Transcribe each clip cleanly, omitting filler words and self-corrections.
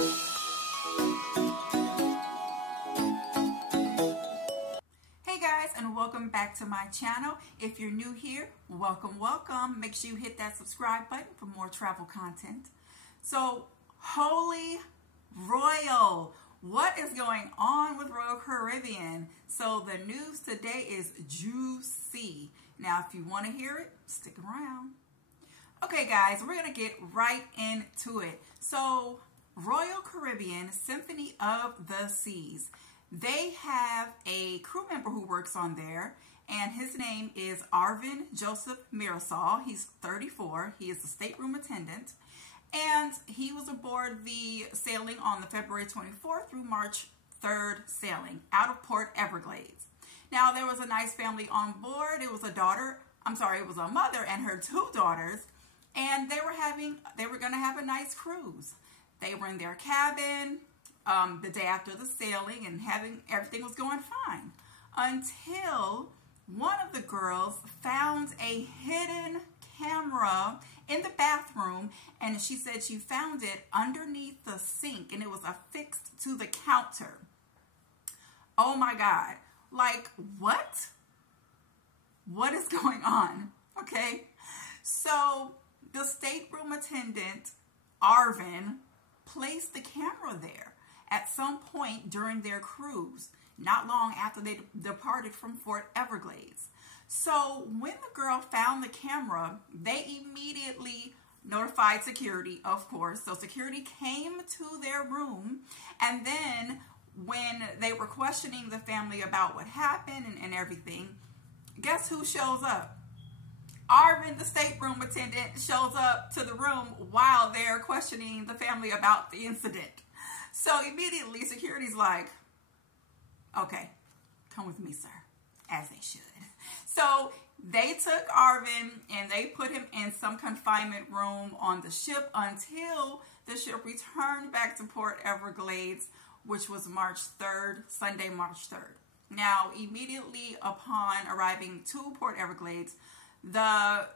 Hey guys, and welcome back to my channel. If you're new here, welcome. Make sure you hit that subscribe button for more travel content. So, Holy Royal, what is going on with Royal Caribbean? So the news today is juicy. Now, if you want to hear it, stick around. Okay guys, we're going to get right into it. So, Royal Caribbean Symphony of the Seas. They have a crew member who works on there, and his name is Arvin Joseph Mirasol. He's 34. He is a stateroom attendant, and he was aboard the sailing on the February 24th through March 3rd sailing out of Port Everglades. Now, there was a nice family on board. It was a mother and her two daughters, and they were going to have a nice cruise. They were in their cabin the day after the sailing, and everything was going fine until one of the girls found a hidden camera in the bathroom, and she said she found it underneath the sink, and it was affixed to the counter. Oh my God. Like, what? What is going on? Okay. So the stateroom attendant, Arvin, placed the camera there at some point during their cruise, not long after they departed from Fort Everglades. So when the girl found the camera, they immediately notified security, of course. So security came to their room, and then when they were questioning the family about what happened and everything, guess who shows up? Arvin, the stateroom attendant, shows up to the room while they're questioning the family about the incident. So immediately security's like, okay, come with me, sir, as they should. So they took Arvin and they put him in some confinement room on the ship until the ship returned back to Port Everglades, which was Sunday, March 3rd. Now, immediately upon arriving to Port Everglades, the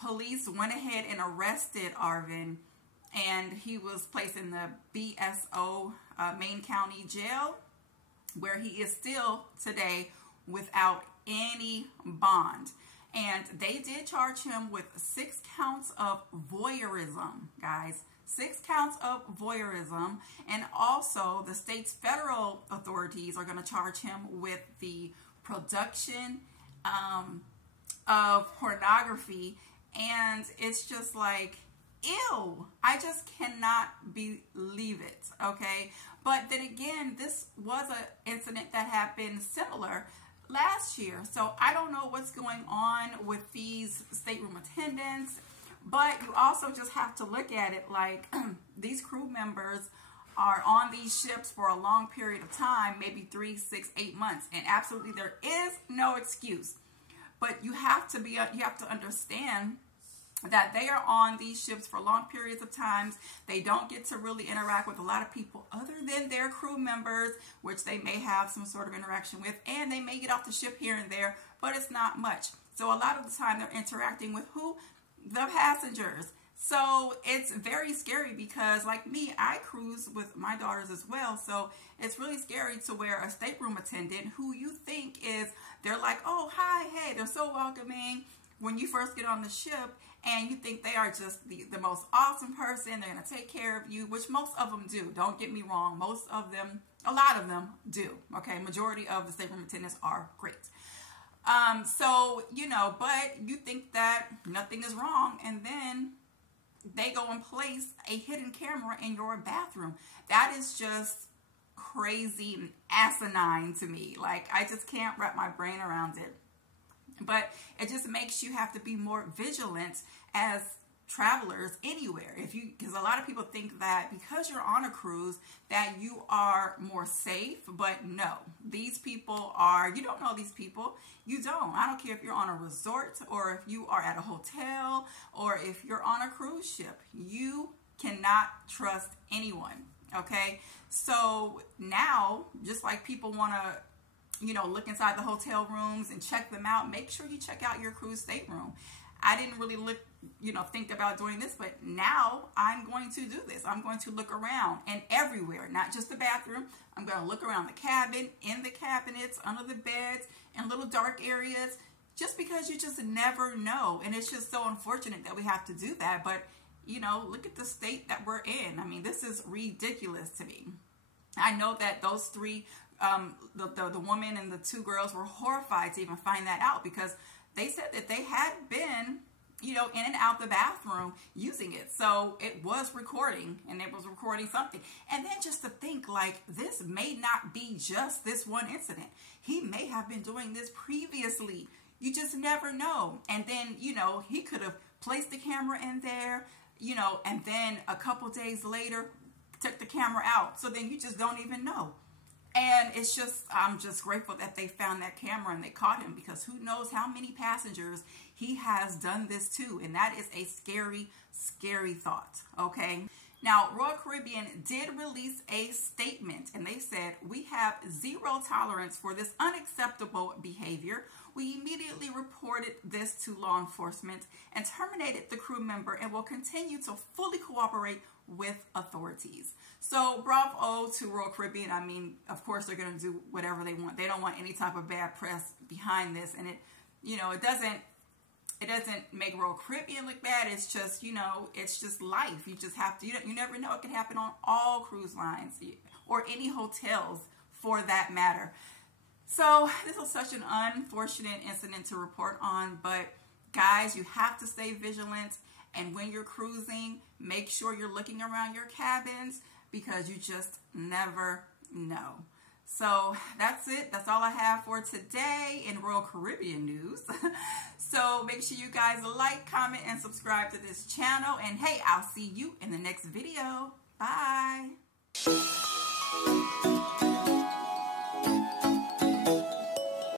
police went ahead and arrested Arvin, and he was placed in the BSO Main County Jail, where he is still today without any bond. And they did charge him with 6 counts of voyeurism, guys. 6 counts of voyeurism. And also the state's federal authorities are going to charge him with the production of pornography. And it's just like, ew, I just cannot believe it, okay? But then again, this was an incident that happened similar last year. So I don't know what's going on with these stateroom attendants, but you also just have to look at it like these crew members are on these ships for a long period of time, maybe 3, 6, 8 months, and absolutely there is no excuse. But you have to understand that they are on these ships for long periods of times. They don't get to really interact with a lot of people other than their crew members, which they may have some sort of interaction with, and they may get off the ship here and there, but it's not much. So a lot of the time they're interacting with who? The passengers. So it's very scary because, like me, I cruise with my daughters as well. So it's really scary to where a stateroom attendant who you think is, they're like, oh, hi, hey, they're so welcoming when you first get on the ship, and you think they are just the most awesome person. They're going to take care of you, which most of them do. Don't get me wrong. Most of them, a lot of them do. Okay, majority of the stateroom attendants are great. So, you know, but you think that nothing is wrong, and then they go and place a hidden camera in your bathroom. That is just crazy and asinine to me. Like, I just can't wrap my brain around it. But it just makes you have to be more vigilant as travelers anywhere. Because a lot of people think that because you're on a cruise that you are more safe, but no, these people are, you don't know these people. You don't. I don't care if you're on a resort or if you are at a hotel or if you're on a cruise ship. You cannot trust anyone. Okay. So now, just like people want to, you know, look inside the hotel rooms and check them out, make sure you check out your cruise stateroom. I didn't really look think about doing this, but now I'm going to do this. I'm going to look around and everywhere, not just the bathroom. I'm going to look around the cabin, in the cabinets, under the beds, in little dark areas, just because you just never know. And it's just so unfortunate that we have to do that. But, look at the state that we're in. I mean, this is ridiculous to me. I know that those three, the woman and the two girls were horrified to even find that out, because they said that they had been, in and out the bathroom using it. So it was recording, and it was recording something. And then just to think, like, this may not be just this one incident. He may have been doing this previously. You just never know. And then, he could have placed the camera in there, and then a couple days later took the camera out. So then you just don't even know. And it's just, I'm just grateful that they found that camera and they caught him, because who knows how many passengers he has done this to. And that is a scary, scary thought. Okay. Now, Royal Caribbean did release a statement, and they said, "We have zero tolerance for this unacceptable behavior. We immediately reported this to law enforcement and terminated the crew member, and will continue to fully cooperate with authorities." So bravo to Royal Caribbean. I mean, of course, they're going to do whatever they want. They don't want any type of bad press behind this. And it doesn't make Royal Caribbean look bad. It's just, it's just life. You just have to, you never know. It can happen on all cruise lines or any hotels for that matter. So this was such an unfortunate incident to report on, but guys, you have to stay vigilant. And when you're cruising, make sure you're looking around your cabins, because you just never know. So that's it. That's all I have for today in Royal Caribbean news. So make sure you guys like, comment, and subscribe to this channel. And hey, I'll see you in the next video. Bye.